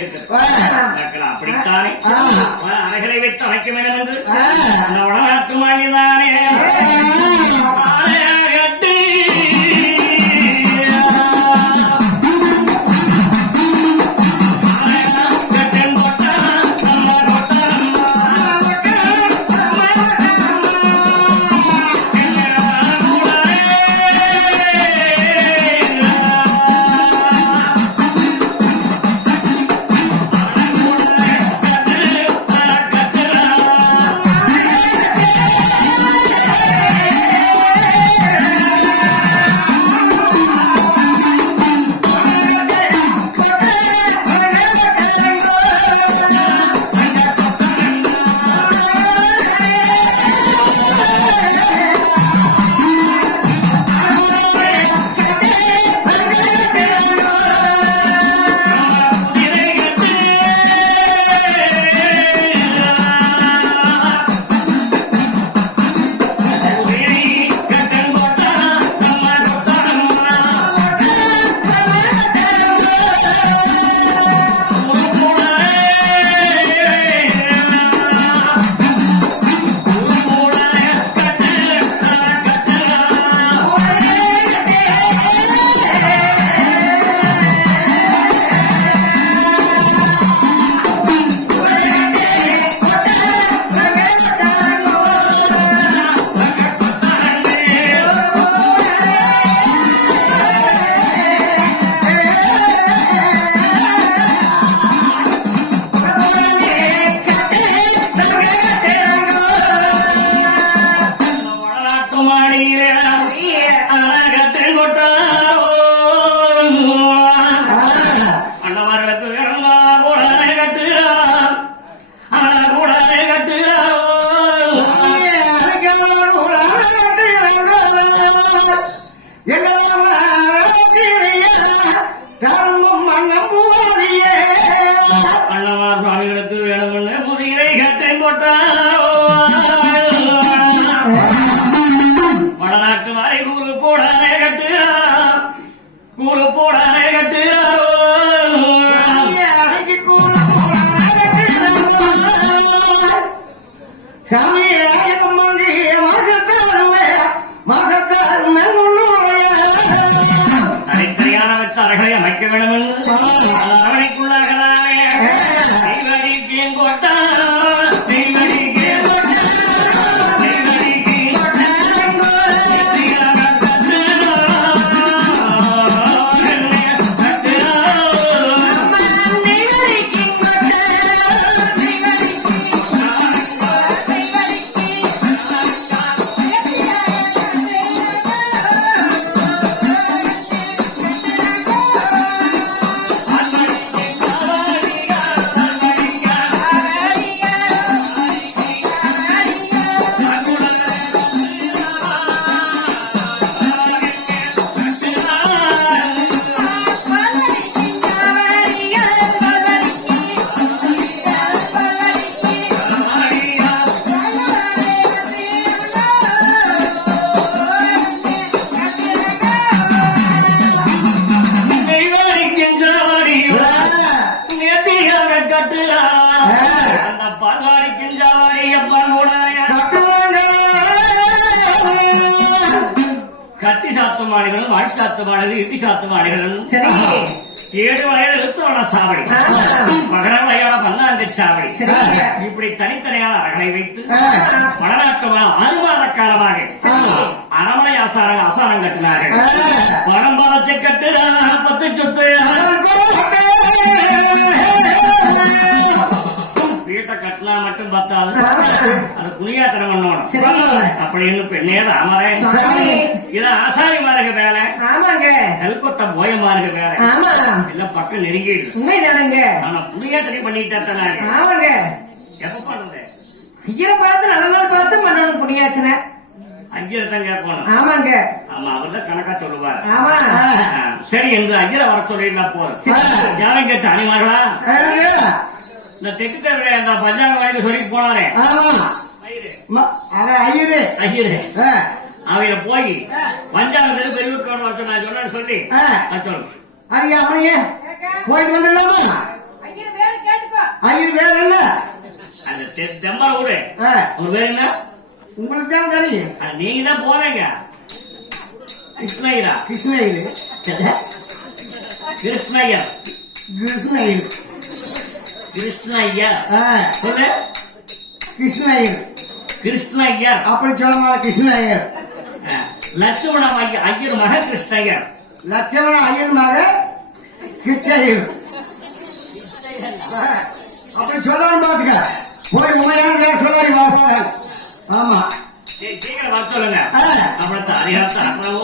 இருக்கு. அப்படித்தானே அறைகளை வைத்து அமைக்க வேண்டும் என்று உடனாட்டு மாணிதானே அண்ணவார் சுவாமிகளுக்கு வேணும்னு முதிரை கட்டை போட்டாரோ வடநாட்டு வாரி கூறு போடானே கட்டுறார் கூறு போடானே கட்டுறாரோ சாமி தனித்தனியான வச்சு அறைகளை அமைக்க வேண்டும் என்று அரவணைக்குள்ளார்களானே போட்டா கத்தி சாத்துமாடிகளும் வாய் சாத்துமாடிகள் இட்டி சாத்துமாடிகளும் சரி 7 வளையல் எழுத்தோட சாவடி மகன வளையாட பல்லாண்டு சாவடி இப்படி தனித்தனியான அறைகளை வைத்து வடநாட்டுமா 6 மாத காலமாக அரமனை ஆசாரம் கட்டினார்கள். பணம் பாலச்சை கட்டுறா 10 சொத்து வீட்டை கட்டினா மட்டும் பத்தாது, அது புனியாச்சனம் பண்ணணும். அப்படின்னு பெண்ணே அமரேன் இது ஆசாரிமாருக்கு வேலை, கல்கொட்ட போயமாருக்கு வேலை எல்லாம் பக்கம் நெருங்கிடுது. ஆனா புனியாச்சனை பண்ணிட்டாங்க எப்ப பண்ணுது ஐயரை பார்த்து நல்ல நாள் பார்த்து பண்ணணும் புனியாச்சனை. ஐயர் தான் கேட்கணும். ஆமாங்க. ஆமா அவர்தான் கணக்கா சொல்லுவார். ஆமா சரி என்று ஐயரை வர சொல்லிடலாம் போறோம். யாரும் கேட்ட அணிமார்களா இந்த தெற்கு தேவையா இந்த பஞ்சாங்க வாங்கி சொல்லி போனாரே ஐயரு அவரை போய் பஞ்சாங்கத்துல பெரிய சொன்ன சொல்லி சொல்லு போயிட்டு வந்துடலாமா தெம்பல விடு. உங்க பேர் என்ன? உங்களுக்கு தான் தெரியும். நீங்க தான் போறீங்க. கிருஷ்ணகிரா? கிருஷ்ணகிரி. கிருஷ்ணகிர். கிருஷ்ணகிரி. கிருஷ்ணய்யர். சொல்லு. கிருஷ்ணகிரி. கிருஷ்ணய்யர். அப்படி சொல்ல மாட்டேன். கிருஷ்ணகிரி. லட்சுமண ஐயர் மக கிருஷ்ணய்யர். லட்சுமண ஐயர் மக கிருஷ்ணகிரி. அப்படி சொல்லணும் பாத்துக்க. போய் உண்மையான பேர் சொல்லாரி வாங்க. ஆமா சீக்கிரம் வர சொல்லுங்க. அப்புறம் அறியாத அப்புறம்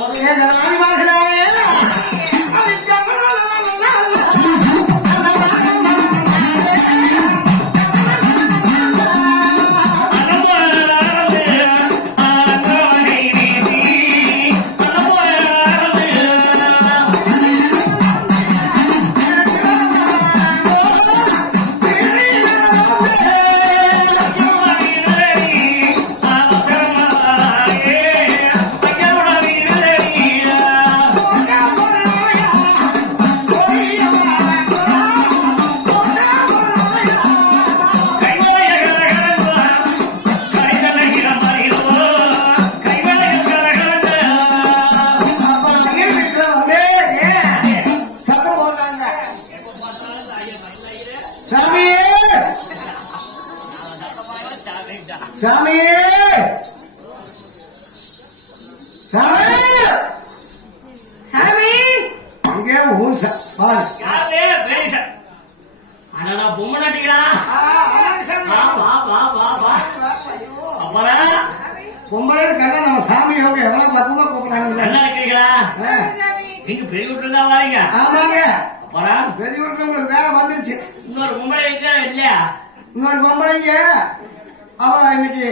பொம்பளை கண்டா நம்ம சாமி அவங்க எவ்வளவு பக்கமா கூப்பிடுறாங்க. நல்லா இருக்கீங்களா? நீங்க பெரிய வீட்டுல தான் வரீங்க. ஆமாங்க. அப்புறம் பெரிய வீட்டுல உங்களுக்கு வேலை வந்துருச்சு. இன்னொரு பொம்பளை இல்லையா? இன்னொரு பொம்பளைங்க அவ இன்னைக்கு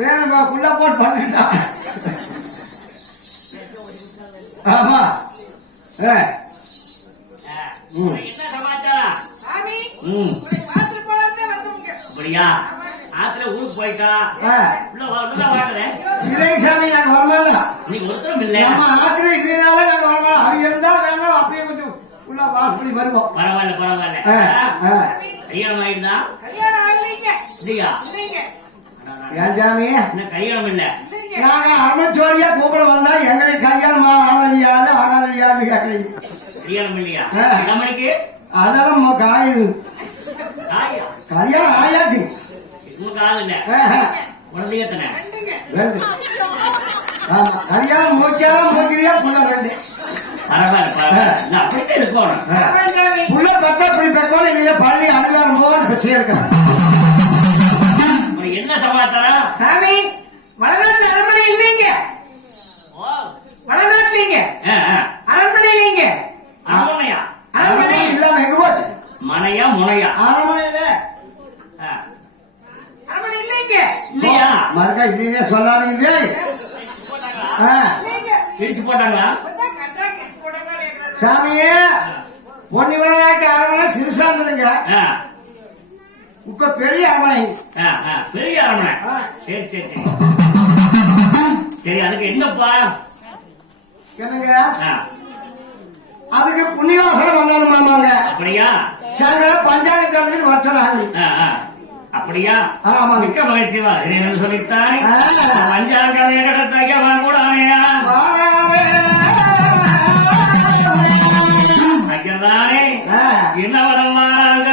வேலை ஃபுல்லா போட்டு பண்ணிட்டான். ஆமா. என்ன சமாச்சாரம்? அப்படியா? ஆத்துல ஊருக்கு போயிட்டா சாமி நாங்க வரமாட்டா. நீங்க ஒருத்தரும் இல்ல. நம்ம ஆத்திர இருக்கிறதுனால நாங்க வரமாட்டோம். அது இருந்தா வேணாம் அப்படியே கொஞ்சம் உள்ள வாஷ் பண்ணி வருவோம். பரவாயில்ல பரவாயில்ல. கல்யாணம் ஆயிடுதா? இல்லையா? ஏன் சாமி என்ன கல்யாணம் இல்ல? நாங்க அமச்சோரியா கூப்பிட வந்தா எங்களை கல்யாணம் ஆனதியாரு ஆகாதியாரு கேட்கறீங்க. கல்யாணம் இல்லையா? நம்மளுக்கு அதெல்லாம் காயுது. கல்யாணம் ஆயாச்சு. குழந்தைய தானே? கல்யாணம் மூச்சாலும் மூச்சிரியா புள்ள ரெண்டு. பரவாயில்ல அப்படியே இருக்கணும். புள்ள பத்தா இப்படி பெக்கணும். நீங்க பழனி அதிகாரம் போவாது பிரச்சனை இருக்க. என்ன சமாச்சாரம்? சாமி வளநாட்டு அரண்மனை இல்லைங்க. வளநாட்டுலீங்க அரண்மனை இல்லைங்க. அரண்மனையா? அரண்மனை இல்லாம எங்க போச்சு? மனையா முனையா? அரண்மனையில அரண்மனை இல்லைங்க. இல்லையா? மறுக்கா இல்லையே சொல்லாதீங்க. பிரிச்சு போட்டாங்களா? சாமியே பொன்னிவரநாட்டு அரண்மனை சிறுசாந்துங்க. இப்ப பெரிய அரண்மனை. பெரிய அரண்மனை. சரி சரி சரி சரி. அதுக்கு என்னப்பா? என்னங்க அதுக்கு புண்ணியவாசனம் வந்தாலும் மாமாங்க. அப்படியா? பஞ்சாயத்து வச்சனாங்க. அப்படியா? ஆமா. மிக்க மகிழ்ச்சிவா சொல்லித்தான் பஞ்சாங்க கூட ஐயதானே என்ன வரம் வாராங்க